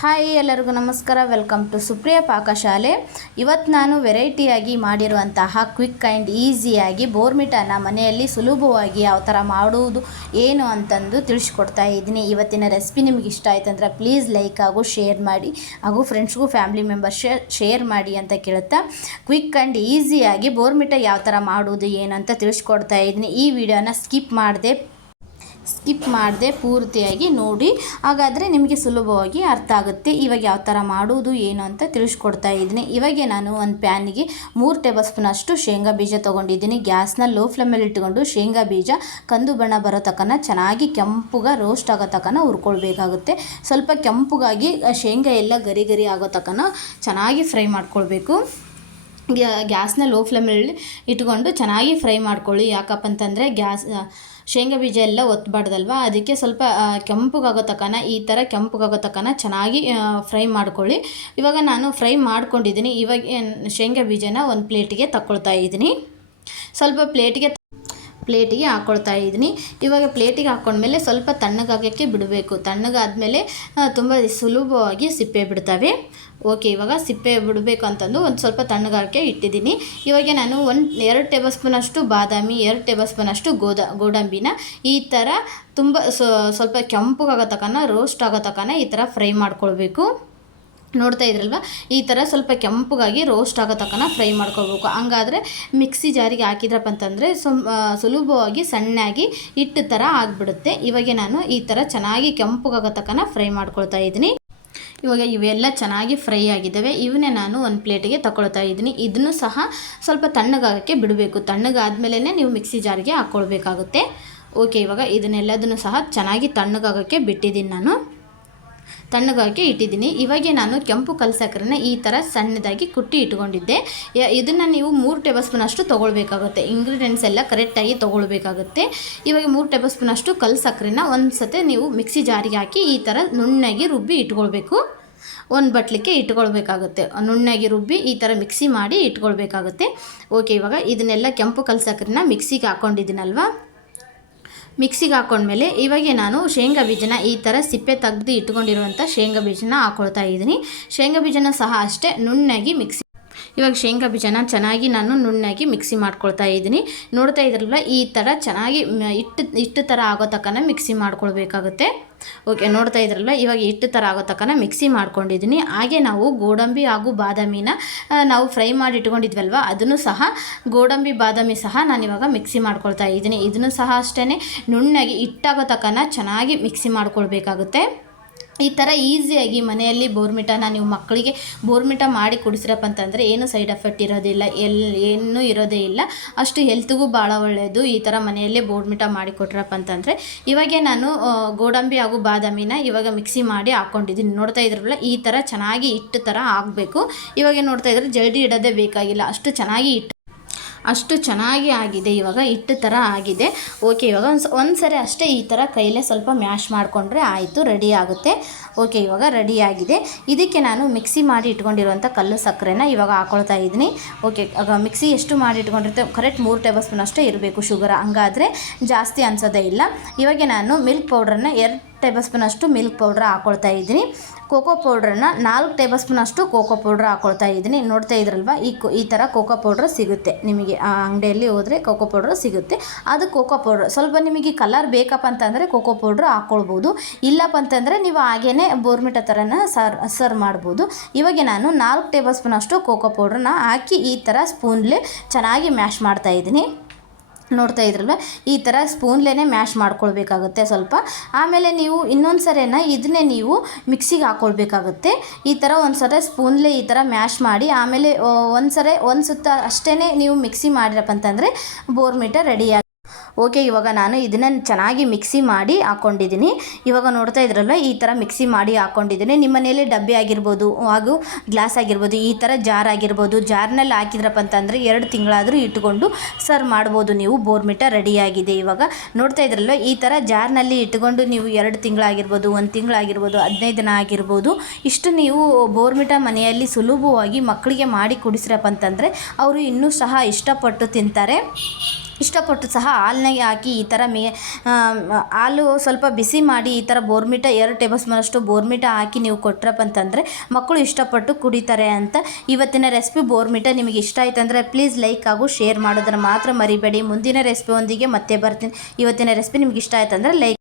Hi ಎಲ್ಲರಿಗೂ ನಮಸ್ಕಾರ. Welcome to Supriya ಪಾಕಶಾಲೆ. ಇವತ್ತು ನಾನು ವೆರೈಟಿಯಾಗಿ ಮಾಡಿರುವಂತಹ ಕ್ವಿಕ್ ಆ್ಯಂಡ್ ಈಸಿಯಾಗಿ ಬೋರ್ಮಿಟನ್ನು ಮನೆಯಲ್ಲಿ ಸುಲಭವಾಗಿ ಯಾವ ಥರ ಮಾಡುವುದು, ಏನು ಅಂತಂದು ತಿಳಿಸ್ಕೊಡ್ತಾ ಇದ್ದೀನಿ. ಇವತ್ತಿನ ರೆಸಿಪಿ ನಿಮ್ಗೆ ಇಷ್ಟ ಆಯ್ತು ಅಂದರೆ ಪ್ಲೀಸ್ ಲೈಕ್ ಹಾಗೂ ಶೇರ್ ಮಾಡಿ ಹಾಗೂ ಫ್ರೆಂಡ್ಸ್ಗೂ ಫ್ಯಾಮಿಲಿ ಮೆಂಬರ್ಸ್ ಶೇರ್ ಮಾಡಿ ಅಂತ ಕೇಳುತ್ತಾ ಕ್ವಿಕ್ ಆ್ಯಂಡ್ ಈಸಿಯಾಗಿ ಬೋರ್ಮಿಟ ಯಾವ ಥರ ಮಾಡುವುದು, ಏನು ಅಂತ ತಿಳಿಸ್ಕೊಡ್ತಾ ಇದ್ದೀನಿ. ಈ ವಿಡಿಯೋನ ಸ್ಕಿಪ್ ಮಾಡದೆ ಸ್ಕಿಪ್ ಮಾಡದೆ ಪೂರ್ತಿಯಾಗಿ ನೋಡಿ. ಹಾಗಾದರೆ ನಿಮಗೆ ಸುಲಭವಾಗಿ ಅರ್ಥ ಆಗುತ್ತೆ ಇವಾಗ ಯಾವ ಥರ ಮಾಡುವುದು, ಏನು ಅಂತ ತಿಳಿಸ್ಕೊಡ್ತಾ ಇದ್ದೀನಿ. ಇವಾಗೆ ನಾನು ಒಂದು ಪ್ಯಾನಿಗೆ ಮೂರು ಟೇಬಲ್ ಸ್ಪೂನಷ್ಟು ಶೇಂಗಾ ಬೀಜ ತೊಗೊಂಡಿದ್ದೀನಿ. ಗ್ಯಾಸ್ನ ಲೋ ಫ್ಲೇಮಲ್ಲಿ ಇಟ್ಕೊಂಡು ಶೇಂಗಾ ಬೀಜ, ಕಂದು ಬಣ್ಣ ಬರೋ ತಕ್ಕನ ಚೆನ್ನಾಗಿ ಕೆಂಪುಗ ರೋಸ್ಟ್ ಆಗೋ ತಕ್ಕನ ಹುರ್ಕೊಳ್ಬೇಕಾಗುತ್ತೆ. ಸ್ವಲ್ಪ ಕೆಂಪುಗಾಗಿ ಶೇಂಗಾ ಎಲ್ಲ ಗರಿ ಗರಿ ಆಗೋ ತಕ್ಕನ ಚೆನ್ನಾಗಿ ಫ್ರೈ ಮಾಡ್ಕೊಳ್ಬೇಕು. ಗ್ಯಾಸ್ನ ಲೋ ಫ್ಲೇಮಲ್ಲಿ ಇಟ್ಕೊಂಡು ಚೆನ್ನಾಗಿ ಫ್ರೈ ಮಾಡ್ಕೊಳ್ಳಿ. ಯಾಕಪ್ಪ ಅಂತಂದರೆ ಗ್ಯಾಸ್ ಶೇಂಗಾ ಬೀಜ ಎಲ್ಲ ಒತ್ತಬಾರ್ದಲ್ವ ಅದಕ್ಕೆ ಸ್ವಲ್ಪ ಕೆಂಪಗಾಗೋ ತಕ್ಕನ ಈ ಥರ ಕೆಂಪಗಾಗೋ ತಕನ ಚೆನ್ನಾಗಿ ಫ್ರೈ ಮಾಡ್ಕೊಳ್ಳಿ. ಇವಾಗ ನಾನು ಫ್ರೈ ಮಾಡ್ಕೊಂಡಿದ್ದೀನಿ. ಇವಾಗ ಶೇಂಗಾ ಬೀಜನ ಒಂದು ಪ್ಲೇಟಿಗೆ ತಗೊಳ್ತಾ ಇದ್ದೀನಿ. ಸ್ವಲ್ಪ ಪ್ಲೇಟಿಗೆ ಪ್ಲೇಟಿಗೆ ಹಾಕ್ಕೊಳ್ತಾ ಇದ್ದೀನಿ. ಇವಾಗ ಪ್ಲೇಟಿಗೆ ಹಾಕ್ಕೊಂಡ್ಮೇಲೆ ಸ್ವಲ್ಪ ತಣ್ಣಗಾಗೋಕ್ಕೆ ಬಿಡಬೇಕು. ತಣ್ಣಗಾದಮೇಲೆ ತುಂಬ ಸುಲಭವಾಗಿ ಸಿಪ್ಪೆ ಬಿಡ್ತವೆ. ಓಕೆ, ಇವಾಗ ಸಿಪ್ಪೆ ಬಿಡಬೇಕು ಅಂತಂದು ಒಂದು ಸ್ವಲ್ಪ ತಣ್ಣಗಾರಿಕೆ ಇಟ್ಟಿದ್ದೀನಿ. ಇವಾಗ ನಾನು ಒಂದು ಎರಡು ಟೇಬಲ್ ಸ್ಪೂನಷ್ಟು ಬಾದಾಮಿ, ಎರಡು ಟೇಬಲ್ ಸ್ಪೂನಷ್ಟು ಗೋದಾ, ಗೋಡಂಬಿನ ಈ ಥರ ತುಂಬ ಸ್ವಲ್ಪ ಕೆಂಪಗಾಗೋ ತಕ್ಕನ ರೋಸ್ಟ್ ಆಗೋ ತಕ್ಕನ ಈ ಥರ ಫ್ರೈ ಮಾಡ್ಕೊಳ್ಬೇಕು. ನೋಡ್ತಾ ಇದ್ರಲ್ವ? ಈ ಥರ ಸ್ವಲ್ಪ ಕೆಂಪಗಾಗಿ ರೋಸ್ಟ್ ಆಗೋ ತಕ್ಕನ ಫ್ರೈ ಮಾಡ್ಕೊಳ್ಬೇಕು. ಹಂಗಾದರೆ ಮಿಕ್ಸಿ ಜಾರಿಗೆ ಹಾಕಿದ್ರಪ್ಪ ಅಂತಂದರೆ ಸುಲಭವಾಗಿ ಸಣ್ಣಾಗಿ ಹಿಟ್ಟು ಥರ ಆಗಿಬಿಡುತ್ತೆ. ಇವಾಗ ನಾನು ಈ ಥರ ಚೆನ್ನಾಗಿ ಕೆಂಪಗಾಗೋ ತಕ್ಕನ ಫ್ರೈ ಮಾಡ್ಕೊಳ್ತಾ ಇದ್ದೀನಿ. ಇವಾಗ ಇವೆಲ್ಲ ಚೆನ್ನಾಗಿ ಫ್ರೈ ಆಗಿದ್ದಾವೆ. ಇವನ್ನೇ ನಾನು ಒಂದು ಪ್ಲೇಟಿಗೆ ತಗೊಳ್ತಾ ಇದ್ದೀನಿ. ಇದನ್ನು ಸಹ ಸ್ವಲ್ಪ ತಣ್ಣಗಾಗೋಕ್ಕೆ ಬಿಡಬೇಕು. ತಣ್ಣಗಾದ್ಮೇಲೆ ನೀವು ಮಿಕ್ಸಿ ಜಾರಿಗೆ ಹಾಕ್ಕೊಳ್ಬೇಕಾಗುತ್ತೆ ಓಕೆ, ಇವಾಗ ಇದನ್ನೆಲ್ಲದನ್ನು ಸಹ ಚೆನ್ನಾಗಿ ತಣ್ಣಗಾಗೋಕ್ಕೆ ಬಿಟ್ಟಿದ್ದೀನಿ ನಾನು. ತಣ್ಣಗಾಕೆ ಇಟ್ಟಿದ್ದೀನಿ. ಇವಾಗೆ ನಾನು ಕೆಂಪು ಕಲ್ಸಕ್ಕರನ್ನ ಈ ಥರ ಸಣ್ಣದಾಗಿ ಕುಟ್ಟಿ ಇಟ್ಕೊಂಡಿದ್ದೆ. ಇದನ್ನು ನೀವು ಮೂರು ಟೇಬಲ್ ಸ್ಪೂನ್ ಅಷ್ಟು ತೊಗೊಳ್ಬೇಕಾಗುತ್ತೆ. ಇಂಗ್ರೀಡಿಯೆಂಟ್ಸ್ ಎಲ್ಲ ಕರೆಕ್ಟಾಗಿ ತೊಗೊಳ್ಬೇಕಾಗುತ್ತೆ. ಇವಾಗ ಮೂರು ಟೇಬಲ್ ಸ್ಪೂನ್ ಅಷ್ಟು ಕಲ್ ಸಕ್ಕರೆನ ಒಂದು ಸತೆ ನೀವು ಮಿಕ್ಸಿ ಜಾರಿಗೆ ಹಾಕಿ ಈ ಥರ ನುಣ್ಣಗೆ ರುಬ್ಬಿ ಇಟ್ಕೊಳ್ಬೇಕು. ಒಂದು ಬಟ್ಲಿಕ್ಕೆ ಇಟ್ಕೊಳ್ಬೇಕಾಗುತ್ತೆ. ನುಣ್ಣಗೆ ರುಬ್ಬಿ ಈ ಥರ ಮಿಕ್ಸಿ ಮಾಡಿ ಇಟ್ಕೊಳ್ಬೇಕಾಗುತ್ತೆ. ಓಕೆ ಇವಾಗ ಇದನ್ನೆಲ್ಲ ಕೆಂಪು ಕಲ್ ಸಕ್ಕರೆನ ಮಿಕ್ಸಿಗೆ ಹಾಕ್ಕೊಂಡಿದ್ದೀನಲ್ವಾ ಮಿಕ್ಸಿಗೆ ಹಾಕೊಂಡ್ಮೇಲೆ ಇವಾಗೆ ನಾನು ಶೇಂಗಾ ಬೀಜನ ಈ ಥರ ಸಿಪ್ಪೆ ತೆಗ್ದು ಇಟ್ಕೊಂಡಿರುವಂಥ ಶೇಂಗಾ ಬೀಜನ ಹಾಕೊಳ್ತಾ ಇದ್ದೀನಿ. ಶೇಂಗಾ ಬೀಜನ ಸಹ ಅಷ್ಟೇ ನುಣ್ಣಗೆ ಮಿಕ್ಸಿ ಇವಾಗ ಶೇಂಗಾ ಬೀಜನ ಚೆನ್ನಾಗಿ ನಾನು ನುಣ್ಣಗೆ ಮಿಕ್ಸಿ ಮಾಡ್ಕೊಳ್ತಾ ಇದ್ದೀನಿ. ನೋಡ್ತಾ ಇದ್ರಲ್ಲ ಈ ಥರ ಚೆನ್ನಾಗಿ ಇಟ್ಟು ಇಟ್ಟು ಥರ ಆಗೋ ತಕ್ಕನ ಮಿಕ್ಸಿ ಮಾಡ್ಕೊಳ್ಬೇಕಾಗುತ್ತೆ. ಓಕೆ, ನೋಡ್ತಾ ಇದ್ರಲ್ಲ ಇವಾಗ ಹಿಟ್ಟು ಥರ ಆಗೋ ತಕ್ಕನ ಮಿಕ್ಸಿ ಮಾಡ್ಕೊಂಡಿದ್ದೀನಿ. ಹಾಗೆ ನಾವು ಗೋಡಂಬಿ ಹಾಗೂ ಬಾದಾಮಿನ ನಾವು ಫ್ರೈ ಮಾಡಿ ಇಟ್ಕೊಂಡಿದ್ವಲ್ವ, ಅದನ್ನು ಸಹ, ಗೋಡಂಬಿ, ಬಾದಾಮಿ ಸಹ ನಾನು ಇವಾಗ ಮಿಕ್ಸಿ ಮಾಡ್ಕೊಳ್ತಾ ಇದ್ದೀನಿ. ಇದನ್ನು ಸಹ ಅಷ್ಟೇ ನುಣ್ಣಗೆ ಹಿಟ್ಟಾಗೋ ತಕ್ಕನ ಚೆನ್ನಾಗಿ ಮಿಕ್ಸಿ ಮಾಡ್ಕೊಳ್ಬೇಕಾಗುತ್ತೆ. ಈ ಥರ ಈಸಿಯಾಗಿ ಮನೆಯಲ್ಲಿ ಬೋರ್ಮಿಟನ ನೀವು ಮಕ್ಕಳಿಗೆ ಬೋರ್ಮಿಟ ಮಾಡಿ ಕುಡಿಸಿರಪ್ಪ ಅಂತಂದರೆ ಏನು ಸೈಡ್ ಎಫೆಕ್ಟ್ ಇರೋದಿಲ್ಲ, ಎಲ್, ಏನೂ ಇರೋದೇ ಇಲ್ಲ. ಅಷ್ಟು ಹೆಲ್ತ್ಗೂ ಭಾಳ ಒಳ್ಳೆಯದು ಈ ಥರ ಮನೆಯಲ್ಲೇ ಬೋರ್ಮಿಟ ಮಾಡಿ ಕೊಟ್ರಪ್ಪ ಅಂತಂದರೆ. ಇವಾಗೆ ನಾನು ಗೋಡಂಬಿ ಹಾಗೂ ಬಾದಾಮಿನ ಇವಾಗ ಮಿಕ್ಸಿ ಮಾಡಿ ಹಾಕ್ಕೊಂಡಿದ್ದೀನಿ ನೋಡ್ತಾ ಇದ್ರಲ್ಲ, ಈ ಥರ ಚೆನ್ನಾಗಿ ಹಿಟ್ಟು ಥರ ಆಗಬೇಕು. ಇವಾಗ ನೋಡ್ತಾ ಇದ್ರೆ ಜಲ್ದಿ ಇಡೋದೇ ಬೇಕಾಗಿಲ್ಲ. ಅಷ್ಟು ಚೆನ್ನಾಗಿ ಹಿಟ್ಟು ಅಷ್ಟು ಚೆನ್ನಾಗಿ ಆಗಿದೆ, ಇವಾಗ ಹಿಟ್ಟು ಥರ ಆಗಿದೆ. ಓಕೆ ಇವಾಗ ಒಂದು ಸರಿ ಅಷ್ಟೇ ಈ ಥರ ಕೈಲೇ ಸ್ವಲ್ಪ ಮ್ಯಾಶ್ ಮಾಡಿಕೊಂಡ್ರೆ ಆಯಿತು ರೆಡಿ ಆಗುತ್ತೆ. ಓಕೆ ಇವಾಗ ರೆಡಿ ಆಗಿದೆ. ಇದಕ್ಕೆ ನಾನು ಮಿಕ್ಸಿ ಮಾಡಿ ಇಟ್ಕೊಂಡಿರುವಂಥ ಕಲ್ಲು ಸಕ್ಕರೆನ ಇವಾಗ ಹಾಕೊಳ್ತಾ ಇದ್ದೀನಿ. ಓಕೆ ಆಗ ಮಿಕ್ಸಿ ಎಷ್ಟು ಮಾಡಿ ಇಟ್ಕೊಂಡಿರ್ತೇವೆ ಕರೆಕ್ಟ್ ಮೂರು ಟೇಬಲ್ ಸ್ಪೂನ್ ಅಷ್ಟೇ ಇರಬೇಕು ಶುಗರ್ ಹಂಗಾದರೆ ಜಾಸ್ತಿ ಅನ್ಸೋದೇ ಇಲ್ಲ. ಇವಾಗ ನಾನು ಮಿಲ್ಕ್ ಪೌಡ್ರನ್ನ ಎರಡು ಟೇಬಲ್ ಸ್ಪೂನ್ ಅಷ್ಟು ಮಿಲ್ಕ್ ಪೌಡ್ರ್ ಹಾಕೊಳ್ತಾ ಇದ್ದೀನಿ. ಕೋಕೋ ಪೌಡ್ರನ್ನ ನಾಲ್ಕು ಟೇಬಲ್ ಸ್ಪೂನ್ ಅಷ್ಟು ಕೋಕೋ ಪೌಡ್ರ್ ಹಾಕೊಳ್ತಾ ಇದ್ದೀನಿ. ನೋಡ್ತಾ ಇದ್ರಲ್ವ? ಈ ಈ ಥರ ಕೋಕೋ ಪೌಡ್ರ್ ಸಿಗುತ್ತೆ. ನಿಮಗೆ ಆ ಅಂಗಡಿಯಲ್ಲಿ ಹೋದರೆ ಕೋಕೋ ಪೌಡ್ರ್ ಸಿಗುತ್ತೆ. ಅದು ಕೋಕೋ ಪೌಡ್ರ್ ಸ್ವಲ್ಪ ನಿಮಗೆ ಕಲರ್ ಬೇಕಪ್ಪ ಅಂತಂದರೆ ಕೋಕೋ ಪೌಡ್ರ್ ಹಾಕ್ಕೊಳ್ಬೋದು ಇಲ್ಲಪ್ಪ ಅಂತಂದರೆ ನೀವು ಹಾಗೇ ಬೋರ್ಮಿಟ ಥರನ ಸರ್ ಸರ್ವ್ ಮಾಡ್ಬೋದು. ಇವಾಗ ನಾನು ನಾಲ್ಕು ಟೇಬಲ್ ಸ್ಪೂನ್ ಅಷ್ಟು ಕೋಕೋ ಪೌಡ್ರನ್ನ ಹಾಕಿ ಈ ಥರ ಸ್ಪೂನ್ಲೆ ಚೆನ್ನಾಗಿ ಮ್ಯಾಶ್ ಮಾಡ್ತಾ ಇದ್ದೀನಿ. ನೋಡ್ತಾ ಇದ್ರಲ್ವ? ಈ ಥರ ಸ್ಪೂನ್ಲೇ ಮ್ಯಾಶ್ ಮಾಡ್ಕೊಳ್ಬೇಕಾಗುತ್ತೆ ಸ್ವಲ್ಪ. ಆಮೇಲೆ ನೀವು ಇನ್ನೊಂದು ಸರಿನ ಇದನ್ನೇ ನೀವು ಮಿಕ್ಸಿಗೆ ಹಾಕ್ಕೊಳ್ಬೇಕಾಗುತ್ತೆ ಈ ಥರ ಒಂದು ಸರಿ ಸ್ಪೂನ್ಲೇ ಈ ಥರ ಮ್ಯಾಶ್ ಮಾಡಿ, ಆಮೇಲೆ ಒಂದು ಸರಿ ಒಂದು ಸುತ್ತ ಅಷ್ಟೇ ನೀವು ಮಿಕ್ಸಿ ಮಾಡಿರಪ್ಪ ಅಂತಂದರೆ ಬೋರ್ಮಿಟ ರೆಡಿಯಾಗಿ ಓಕೆ, ಇವಾಗ ನಾನು ಇದನ್ನು ಚೆನ್ನಾಗಿ ಮಿಕ್ಸಿ ಮಾಡಿ ಹಾಕ್ಕೊಂಡಿದ್ದೀನಿ ಇವಾಗ ನೋಡ್ತಾ ಇದ್ರಲ್ಲ ಈ ಥರ ಮಿಕ್ಸಿ ಮಾಡಿ ಹಾಕ್ಕೊಂಡಿದ್ದೀನಿ ನಿಮ್ಮ ಮನೇಲಿ ಡಬ್ಬಿ ಆಗಿರ್ಬೋದು, ಹಾಗೂ ಗ್ಲಾಸ್ ಆಗಿರ್ಬೋದು, ಈ ಥರ ಜಾರ್ ಆಗಿರ್ಬೋದು, ಜಾರ್ನಲ್ಲಿ ಹಾಕಿದ್ರಪ್ಪ ಅಂತಂದರೆ ಎರಡು ತಿಂಗಳಾದರೂ ಇಟ್ಕೊಂಡು ಸರ್ವ್ ಮಾಡ್ಬೋದು ನೀವು. ಬೋರ್ಮಿಟ ರೆಡಿಯಾಗಿದೆ ಇವಾಗ. ನೋಡ್ತಾ ಇದ್ರಲ್ಲ ಈ ಥರ ಜಾರ್ನಲ್ಲಿ ಇಟ್ಕೊಂಡು ನೀವು ಎರಡು ತಿಂಗಳಾಗಿರ್ಬೋದು, ಒಂದು ತಿಂಗಳಾಗಿರ್ಬೋದು, ಹದಿನೈದು ದಿನ ಆಗಿರ್ಬೋದು, ಇಷ್ಟು ನೀವು ಬೋರ್ಮಿಟ ಮನೆಯಲ್ಲಿ ಸುಲಭವಾಗಿ ಮಕ್ಕಳಿಗೆ ಮಾಡಿ ಕುಡಿಸಿರಪ್ಪ ಅಂತಂದರೆ, ಅವರು ಇನ್ನೂ ಸಹ ಇಷ್ಟಪಟ್ಟು ತಿಂತಾರೆ. ಇಷ್ಟಪಟ್ಟು ಸಹ ಹಾಲಿನಾಗೆ ಹಾಕಿ ಈ ಥರ ಮೇ ಹಾಲು ಸ್ವಲ್ಪ ಬಿಸಿ ಮಾಡಿ ಈ ಥರ ಬೋರ್ಮಿಟ ಎರಡು ಟೇಬಲ್ ಸ್ಪೂನಷ್ಟು ಬೋರ್ಮಿಟ ಹಾಕಿ ನೀವು ಕೊಟ್ರಪ್ಪ ಅಂತಂದರೆ ಮಕ್ಕಳು ಇಷ್ಟಪಟ್ಟು ಕುಡಿತಾರೆ ಅಂತ ಇವತ್ತಿನ ರೆಸಿಪಿ ಬೋರ್ಮಿಟ ನಿಮಗೆ ಇಷ್ಟ ಆಯ್ತು ಅಂದರೆ ಪ್ಲೀಸ್ ಲೈಕ್ ಹಾಗೂ ಶೇರ್ ಮಾಡೋದನ್ನು ಮಾತ್ರ ಮರಿಬೇಡಿ. ಮುಂದಿನ ರೆಸಿಪಿ ಒಂದಿಗೆ ಮತ್ತೆ ಬರ್ತೀನಿ. ಇವತ್ತಿನ ರೆಸಿಪಿ ನಿಮ್ಗೆ ಇಷ್ಟ ಆಯ್ತು ಲೈಕ್